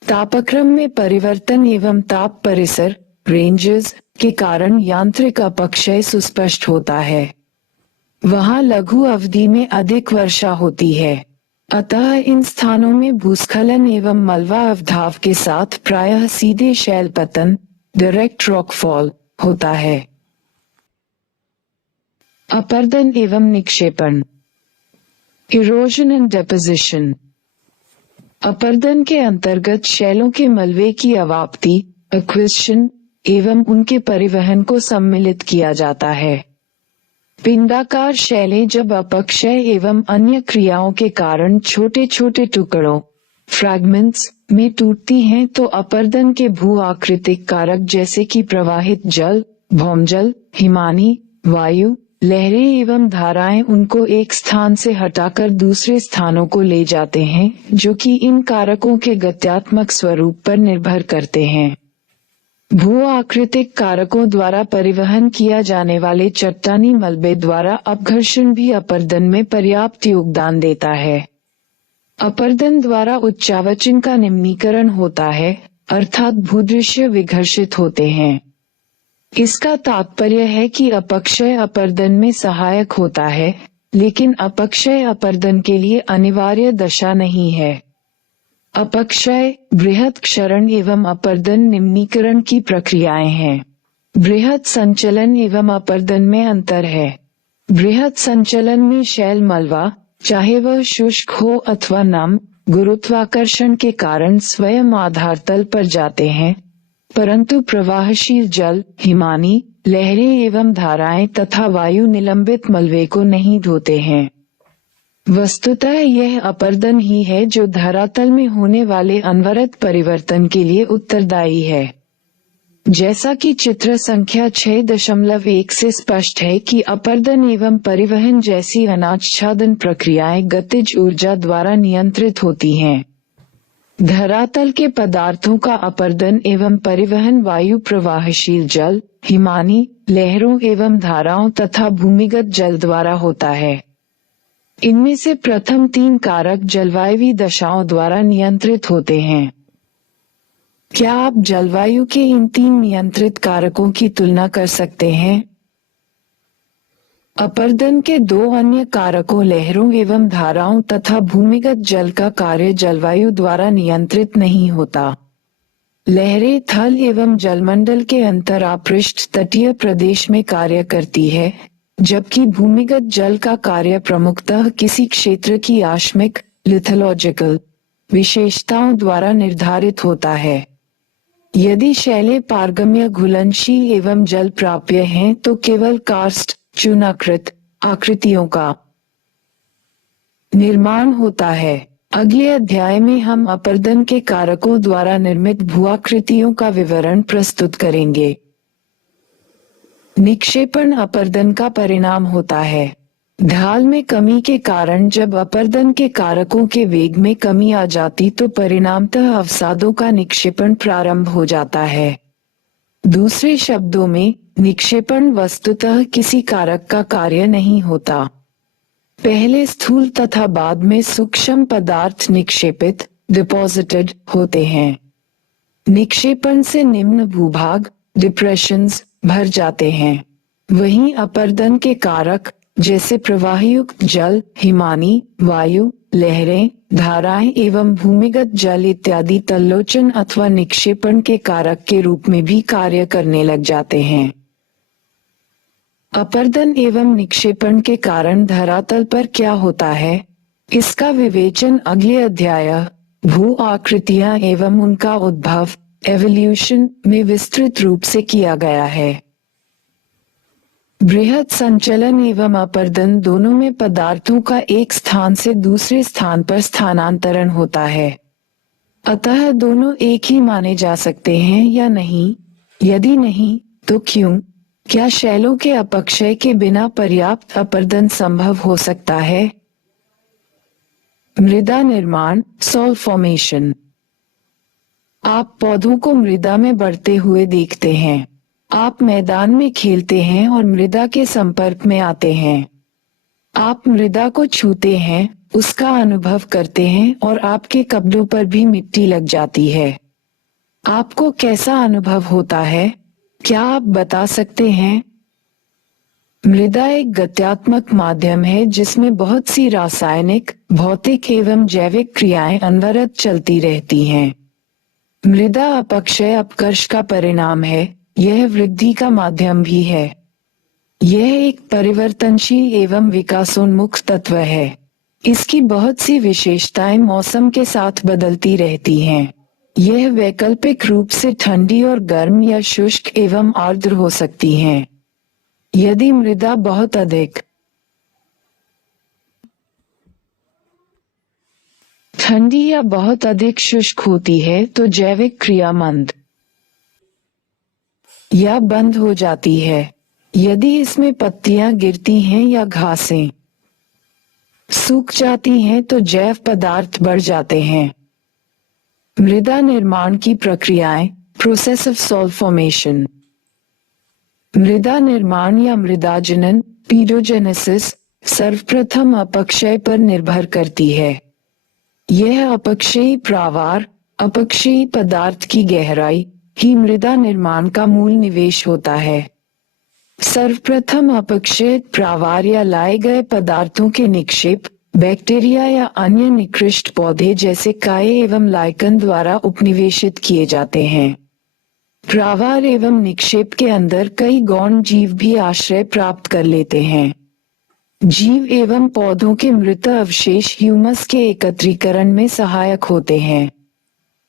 तापक्रम में परिवर्तन एवं ताप परिसर रेंजेस के कारण यांत्रिक अपक्षय सुस्पष्ट होता है। वहाँ लघु अवधि में अधिक वर्षा होती है, अतः इन स्थानों में भूस्खलन एवं मलबा अवधाव के साथ प्रायः सीधे शैल पतन, डायरेक्ट रॉकफॉल होता है। अपर्दन एवं निक्षेपण, इरोजन एंड डेपोजिशन। अपर्दन के अंतर्गत शैलों के मलबे की अवाप्ति, एक्विजिशन एवं उनके परिवहन को सम्मिलित किया जाता है। पिंडाकार शैलें जब अपक्षय एवं अन्य क्रियाओं के कारण छोटे छोटे टुकड़ों, फ्रैगमेंट्स में टूटती हैं तो अपर्दन के भू आकृतिक कारक जैसे कि प्रवाहित जल, भौमजल, हिमानी, वायु, लहरें एवं धाराएं उनको एक स्थान से हटाकर दूसरे स्थानों को ले जाते हैं, जो कि इन कारकों के गत्यात्मक स्वरूप पर निर्भर करते हैं। भू आकृतिक कारकों द्वारा परिवहन किया जाने वाले चट्टानी मलबे द्वारा अपघर्षण भी अपर्दन में पर्याप्त योगदान देता है। अपर्दन द्वारा उच्चावचन का निम्नीकरण होता है, अर्थात भूदृश्य विघर्षित होते हैं। इसका तात्पर्य है कि अपक्षय अपर्दन में सहायक होता है, लेकिन अपक्षय अपर्दन के लिए अनिवार्य दशा नहीं है। अपक्षय, बृहत क्षरण एवं अपर्दन निम्नीकरण की प्रक्रियाएं हैं। बृहत संचलन एवं अपर्दन में अंतर है। बृहत संचलन में शैल मलबा, चाहे वह शुष्क हो अथवा नम, गुरुत्वाकर्षण के कारण स्वयं आधार तल पर जाते हैं, परंतु प्रवाहशील जल, हिमानी, लहरें एवं धाराएं तथा वायु निलंबित मलबे को नहीं ढोते हैं। वस्तुतः यह अपर्दन ही है जो धरातल में होने वाले अनवरत परिवर्तन के लिए उत्तरदायी है। जैसा कि चित्र संख्या 6.1 से स्पष्ट है कि अपर्दन एवं परिवहन जैसी अनाच्छादन प्रक्रियाएं गतिज ऊर्जा द्वारा नियंत्रित होती हैं। धरातल के पदार्थों का अपर्दन एवं परिवहन वायु, प्रवाहशील जल, हिमानी, लहरों एवं धाराओं तथा भूमिगत जल द्वारा होता है। इनमें से प्रथम 3 कारक जलवायवी दशाओं द्वारा नियंत्रित होते हैं। क्या आप जलवायु के इन 3 नियंत्रित कारकों की तुलना कर सकते हैं? अपर्दन के 2 अन्य कारकों लहरों एवं धाराओं तथा भूमिगत जल का कार्य जलवायु द्वारा नियंत्रित नहीं होता। लहरें थल एवं जलमंडल के अंतरापृष्ठ तटीय प्रदेश में कार्य करती है, जबकि भूमिगत जल का कार्य प्रमुखतः किसी क्षेत्र की आश्मिक, लिथोलॉजिकल विशेषताओं द्वारा निर्धारित होता है। यदि शैलें पारगम्य, घुलनशील एवं जल प्राप्य हैं तो केवल कार्स्ट, चूनाकृत आकृतियों का निर्माण होता है। अगले अध्याय में हम अपर्दन के कारकों द्वारा निर्मित भूआकृतियों का विवरण प्रस्तुत करेंगे। निक्षेपण अपर्दन का परिणाम होता है। ढाल में कमी के कारण जब अपर्दन के कारकों के वेग में कमी आ जाती तो परिणामतः अवसादों का निक्षेपण प्रारंभ हो जाता है। दूसरे शब्दों में, निक्षेपण वस्तुतः किसी कारक का कार्य नहीं होता। पहले स्थूल तथा बाद में सूक्ष्म पदार्थ निक्षेपित, डिपॉजिटेड होते हैं। निक्षेपण से निम्न भूभाग, डिप्रेशंस, भर जाते हैं। वहीं अपर्दन के कारक जैसे प्रवाहयुक्त जल, हिमानी, वायु, लहरें, धाराएं एवं भूमिगत जल इत्यादि तल्लोचन अथवा निक्षेपण के कारक के रूप में भी कार्य करने लग जाते हैं। अपर्दन एवं निक्षेपण के कारण धरातल पर क्या होता है, इसका विवेचन अगले अध्याय भू आकृतियां एवं उनका उद्भव, एवोल्यूशन में विस्तृत रूप से किया गया है। बृहत संचलन एवं अपर्दन दोनों में पदार्थों का एक स्थान से दूसरे स्थान पर स्थानांतरण होता है। अतः दोनों एक ही माने जा सकते हैं या नहीं? यदि नहीं, तो क्यों? क्या शैलों के अपक्षय के बिना पर्याप्त अपर्दन संभव हो सकता है? मृदा निर्माण, सॉइल फॉर्मेशन। आप पौधों को मृदा में बढ़ते हुए देखते हैं। आप मैदान में खेलते हैं और मृदा के संपर्क में आते हैं। आप मृदा को छूते हैं, उसका अनुभव करते हैं और आपके कपड़ों पर भी मिट्टी लग जाती है। आपको कैसा अनुभव होता है? क्या आप बता सकते हैं? मृदा एक गत्यात्मक माध्यम है जिसमें बहुत सी रासायनिक, भौतिक एवं जैविक क्रियाएं अनवरत चलती रहती हैं। मृदा अपक्षय अपकर्ष का परिणाम है, यह वृद्धि का माध्यम भी है। यह एक परिवर्तनशील एवं विकासोन्मुख तत्व है। इसकी बहुत सी विशेषताएं मौसम के साथ बदलती रहती हैं। यह वैकल्पिक रूप से ठंडी और गर्म या शुष्क एवं आर्द्र हो सकती हैं। यदि मृदा बहुत अधिक ठंडी या बहुत अधिक शुष्क होती है तो जैविक क्रिया मंद या बंद हो जाती है। यदि इसमें पत्तियां गिरती हैं या घासें सूख जाती हैं तो जैव पदार्थ बढ़ जाते हैं। मृदा निर्माण की प्रक्रियाएं प्रोसेस ऑफ सॉइल फॉर्मेशन। मृदा निर्माण या मृदा जनन पीडोजेनेसिस सर्वप्रथम अपक्षय पर निर्भर करती है। यह अपक्षयी प्रावार अपक्षयी पदार्थ की गहराई ही मृदा निर्माण का मूल निवेश होता है। सर्वप्रथम अपक्षयित प्रावार या लाए गए पदार्थों के निक्षेप बैक्टीरिया या अन्य निकृष्ट पौधे जैसे काई एवं लाइकन द्वारा उपनिवेशित किए जाते हैं। प्रावार एवं निक्षेप के अंदर कई गौण जीव भी आश्रय प्राप्त कर लेते हैं। जीव एवं पौधों के मृत अवशेष ह्यूमस के एकत्रीकरण में सहायक होते हैं।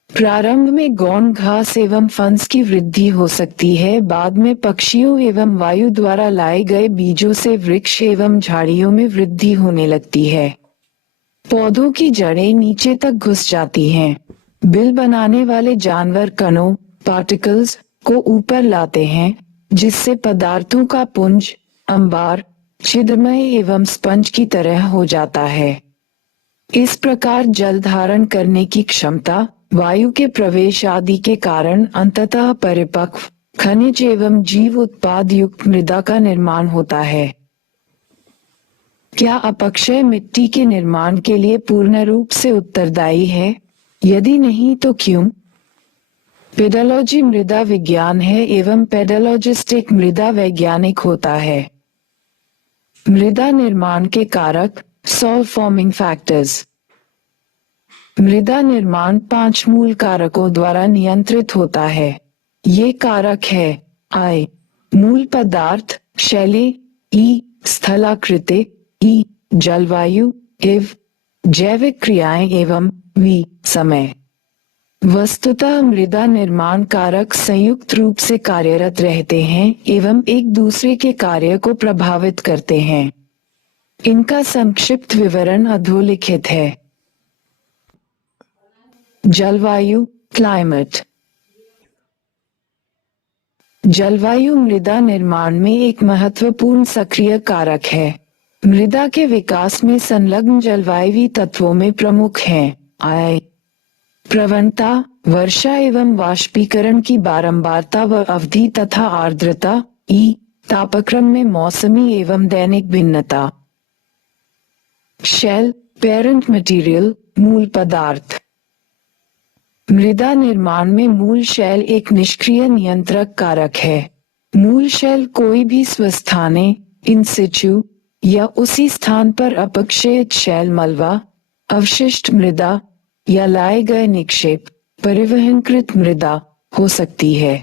प्रारंभ में गौण घास एवं फंस की वृद्धि हो सकती है, बाद में पक्षियों एवं वायु द्वारा लाए गए बीजों से वृक्ष एवं झाड़ियों में वृद्धि होने लगती है। पौधों की जड़ें नीचे तक घुस जाती हैं। बिल बनाने वाले जानवर कणों पार्टिकल्स को ऊपर लाते हैं, जिससे पदार्थों का पुंज अंबार छिद्रमय एवं स्पंज की तरह हो जाता है। इस प्रकार जल धारण करने की क्षमता वायु के प्रवेश आदि के कारण अंततः परिपक्व खनिज एवं जीव उत्पाद युक्त मृदा का निर्माण होता है। क्या अपक्षय मिट्टी के निर्माण के लिए पूर्ण रूप से उत्तरदायी है? यदि नहीं तो क्यों? पेडोलॉजी मृदा विज्ञान है एवं पेडोलॉजिस्ट एक मृदा वैज्ञानिक होता है। मृदा निर्माण के कारक सॉइल फॉर्मिंग फैक्टर्स। मृदा निर्माण 5 मूल कारकों द्वारा नियंत्रित होता है। ये कारक है आय मूल पदार्थ शैली ई स्थलाकृति ई जलवायु एव जैविक क्रियाएं एवं वी समय। वस्तुतः मृदा निर्माण कारक संयुक्त रूप से कार्यरत रहते हैं एवं एक दूसरे के कार्य को प्रभावित करते हैं। इनका संक्षिप्त विवरण अधोलिखित है। जलवायु क्लाइमेट। जलवायु मृदा निर्माण में एक महत्वपूर्ण सक्रिय कारक है। मृदा के विकास में संलग्न जलवायवी तत्वों में प्रमुख हैं आय प्रवणता वर्षा एवं वाष्पीकरण की बारंबारता व अवधि तथा आर्द्रता ई तापक्रम में मौसमी एवं दैनिक भिन्नता। शेल पेरेंट मटेरियल मूल पदार्थ। मृदा निर्माण में मूल शैल एक निष्क्रिय नियंत्रक कारक है। मूल शैल कोई भी स्वस्थाने इन सिचु या उसी स्थान पर अपक्षयित शैल मलबा अवशिष्ट मृदा या लाए गए निक्षेप परिवहनकृत मृदा हो सकती है।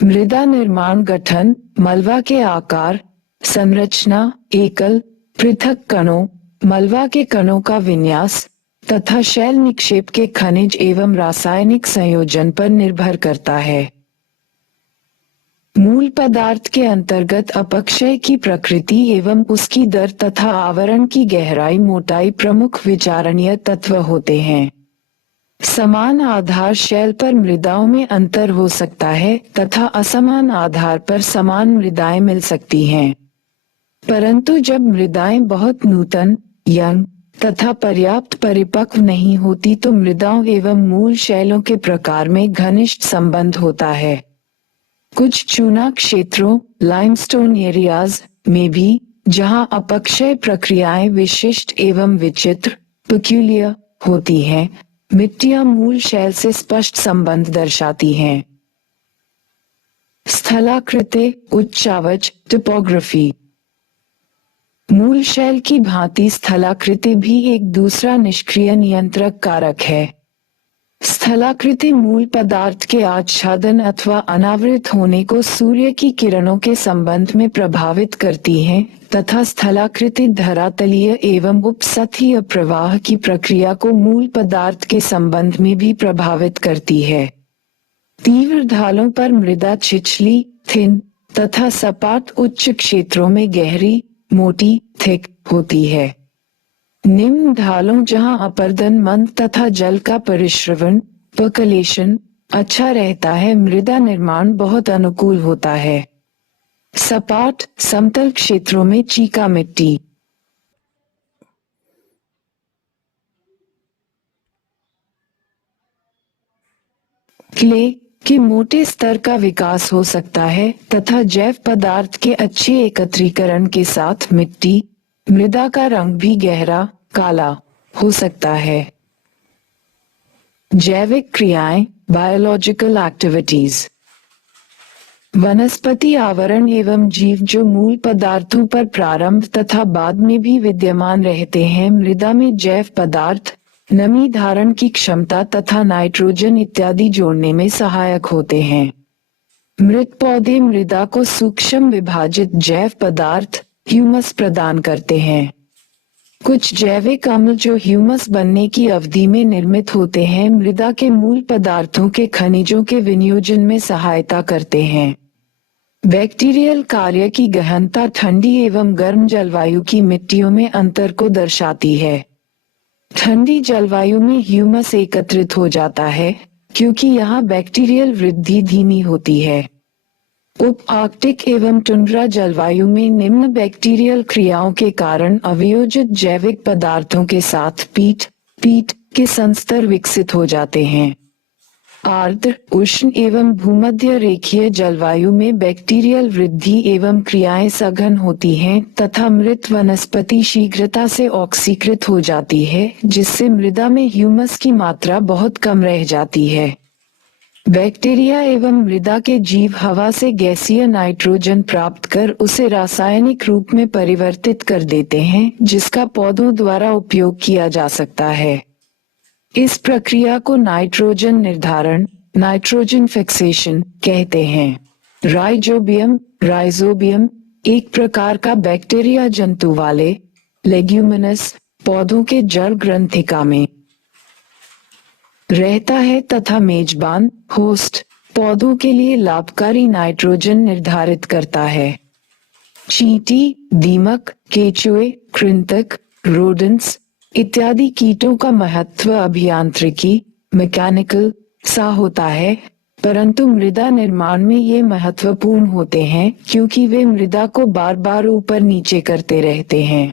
मृदा निर्माण गठन मलबा के आकार संरचना एकल पृथक कणों मलबा के कणों का विन्यास तथा शैल निक्षेप के खनिज एवं रासायनिक संयोजन पर निर्भर करता है। मूल पदार्थ के अंतर्गत अपक्षय की प्रकृति एवं उसकी दर तथा आवरण की गहराई मोटाई प्रमुख विचारणीय तत्व होते हैं। समान आधार शैल पर मृदाओं में अंतर हो सकता है तथा असमान आधार पर समान मृदाएं मिल सकती हैं। परंतु जब मृदाएं बहुत नूतन यंग तथा पर्याप्त परिपक्व नहीं होती तो मृदाओं एवं मूल शैलों के प्रकार में घनिष्ठ संबंध होता है। कुछ चूना क्षेत्रों लाइमस्टोन एरियाज में भी जहां अपक्षय प्रक्रियाएं विशिष्ट एवं विचित्र पेक्यूलियर होती हैं, मिट्टियां मूल शैल से स्पष्ट संबंध दर्शाती हैं। स्थलाकृति उच्चावच टोपोग्राफी। मूल शैल की भांति स्थलाकृति भी एक दूसरा निष्क्रिय नियंत्रक कारक है। स्थलाकृति मूल पदार्थ के आच्छादन अथवा अनावृत होने को सूर्य की किरणों के संबंध में प्रभावित करती हैं तथा स्थलाकृति धरातलीय एवं उपसतहीय प्रवाह की प्रक्रिया को मूल पदार्थ के संबंध में भी प्रभावित करती है। तीव्र ढालों पर मृदा छिछली थिन तथा सपाट उच्च क्षेत्रों में गहरी मोटी थिक होती है। निम्न ढालों जहां अपर्दन मंद तथा जल का परिश्रवण पर्कलेशन अच्छा रहता है, मृदा निर्माण बहुत अनुकूल होता है। सपाट समतल क्षेत्रों में चीका मिट्टी क्ले के मोटे स्तर का विकास हो सकता है तथा जैव पदार्थ के अच्छे एकत्रीकरण के साथ मिट्टी, मृदा का रंग भी गहरा काला हो सकता है। जैविक क्रियाएं, बायोलॉजिकल एक्टिविटीज। वनस्पति आवरण एवं जीव जो मूल पदार्थों पर प्रारंभ तथा बाद में भी विद्यमान रहते हैं, मृदा में जैव पदार्थ, नमी धारण की क्षमता तथा नाइट्रोजन इत्यादि जोड़ने में सहायक होते हैं। मृत पौधे मृदा को सूक्ष्म विभाजित जैव पदार्थ ह्यूमस प्रदान करते हैं। कुछ जैविक अम्ल जो ह्यूमस बनने की अवधि में निर्मित होते हैं, मृदा के मूल पदार्थों के खनिजों के विनियोजन में सहायता करते हैं। बैक्टीरियल कार्य की गहनता ठंडी एवं गर्म जलवायु की मिट्टियों में अंतर को दर्शाती है। ठंडी जलवायु में ह्यूमस एकत्रित हो जाता है क्योंकि यहाँ बैक्टीरियल वृद्धि धीमी होती है। उप आर्कटिक एवं टुंड्रा जलवायु में निम्न बैक्टीरियल क्रियाओं के कारण अवयोजित जैविक पदार्थों के साथ पीट के संस्तर विकसित हो जाते हैं। आर्द्र, उष्ण एवं भूमध्य रेखीय जलवायु में बैक्टीरियल वृद्धि एवं क्रियाएं सघन होती हैं तथा मृत वनस्पति शीघ्रता से ऑक्सीकृत हो जाती है, जिससे मृदा में ह्यूमस की मात्रा बहुत कम रह जाती है। बैक्टीरिया एवं मृदा के जीव हवा से गैसीय नाइट्रोजन प्राप्त कर उसे रासायनिक रूप में परिवर्तित कर देते हैं, जिसका पौधों द्वारा उपयोग किया जा सकता है। इस प्रक्रिया को नाइट्रोजन निर्धारण, नाइट्रोजन फिक्सेशन कहते हैं। राइजोबियम एक प्रकार का बैक्टीरिया जंतु वाले लेग्यूमिनस पौधों के जड़ ग्रंथिका में रहता है तथा मेजबान होस्ट पौधों के लिए लाभकारी नाइट्रोजन निर्धारित करता है। चींटी, दीमक, केचुए, कृंतक, रोडेंट्स इत्यादि कीटों का महत्व अभियांत्रिकी मैकेनिकल सा होता है, परंतु मृदा निर्माण में ये महत्वपूर्ण होते हैं क्योंकि वे मृदा को बार बार ऊपर नीचे करते रहते हैं।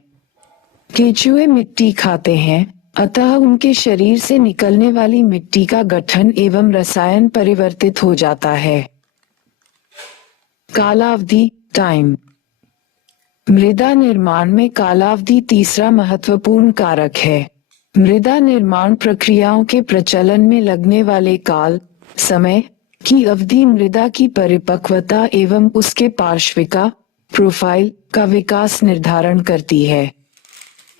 केचुए मिट्टी खाते हैं, अतः उनके शरीर से निकलने वाली मिट्टी का गठन एवं रसायन परिवर्तित हो जाता है। कालावधि टाइम। मृदा निर्माण में कालावधि तीसरा महत्वपूर्ण कारक है। मृदा निर्माण प्रक्रियाओं के प्रचलन में लगने वाले काल समय की अवधि मृदा की परिपक्वता एवं उसके पार्श्विका प्रोफाइल का विकास निर्धारण करती है।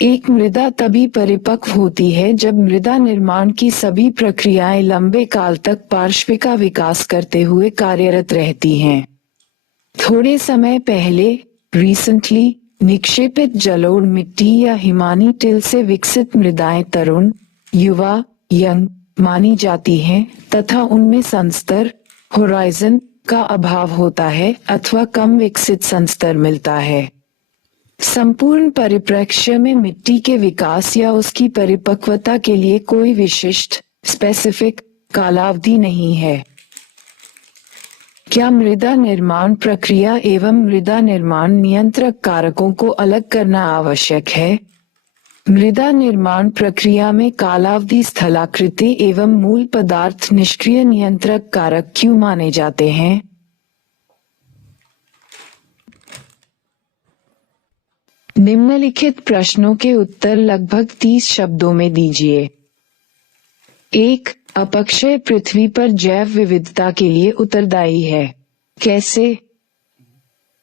एक मृदा तभी परिपक्व होती है जब मृदा निर्माण की सभी प्रक्रियाएं लंबे काल तक पार्श्विका विकास करते हुए कार्यरत रहती हैं। थोड़े समय पहले रिसेंटली निक्षेपित जलोढ़ मिट्टी या हिमानी टिल से विकसित मृदाएं तरुण, युवा, यंग मानी जाती हैं तथा उनमें संस्तर होराइजन का अभाव होता है अथवा कम विकसित संस्तर मिलता है। संपूर्ण परिप्रेक्ष्य में मिट्टी के विकास या उसकी परिपक्वता के लिए कोई विशिष्ट स्पेसिफिक कालावधि नहीं है। क्या मृदा निर्माण प्रक्रिया एवं मृदा निर्माण नियंत्रक कारकों को अलग करना आवश्यक है? मृदा निर्माण प्रक्रिया में कालावधि स्थलाकृति एवं मूल पदार्थ निष्क्रिय नियंत्रक कारक क्यों माने जाते हैं? निम्नलिखित प्रश्नों के उत्तर लगभग 30 शब्दों में दीजिए। 1. अपक्षय पृथ्वी पर जैव विविधता के लिए उत्तरदायी है। कैसे?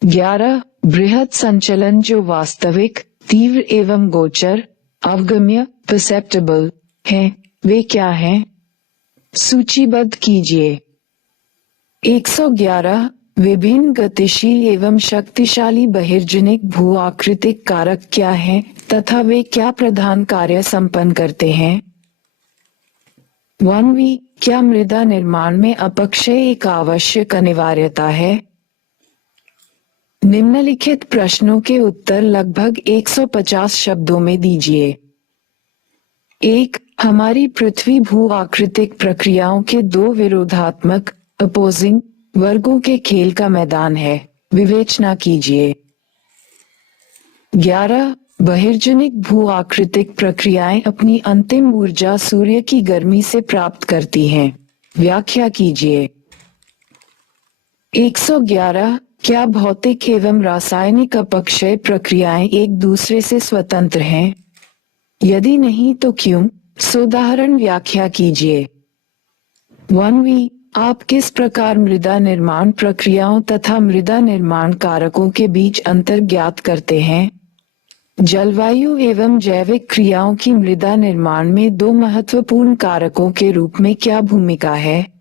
11. बृहद संचलन जो वास्तविक, तीव्र एवं गोचर, अवगम्य, परसेप्टेबल हैं, वे क्या हैं? सूचीबद्ध कीजिए। 111. विभिन्न गतिशील एवं शक्तिशाली बहिर्जनिक भू आकृतिक कारक क्या हैं तथा वे क्या प्रधान कार्य संपन्न करते हैं? 1. क्या मृदा निर्माण में अपक्षय एक आवश्यक अनिवार्यता है? निम्नलिखित प्रश्नों के उत्तर लगभग 150 शब्दों में दीजिए। 1. हमारी पृथ्वी भू आकृतिक प्रक्रियाओं के दो विरोधात्मक अपोजिंग वर्गों के खेल का मैदान है, विवेचना कीजिए। 11. बहिर्जनिक भू आकृतिक प्रक्रियाएं अपनी अंतिम ऊर्जा सूर्य की गर्मी से प्राप्त करती हैं, व्याख्या कीजिए। 111 क्या भौतिक एवं रासायनिक अपक्षय प्रक्रियाएं एक दूसरे से स्वतंत्र हैं? यदि नहीं तो क्यों? सोदाहरण व्याख्या कीजिए। 1 आप किस प्रकार मृदा निर्माण प्रक्रियाओं तथा मृदा निर्माण कारकों के बीच अंतर ज्ञात करते हैं? जलवायु एवं जैविक क्रियाओं की मृदा निर्माण में दो महत्वपूर्ण कारकों के रूप में क्या भूमिका है?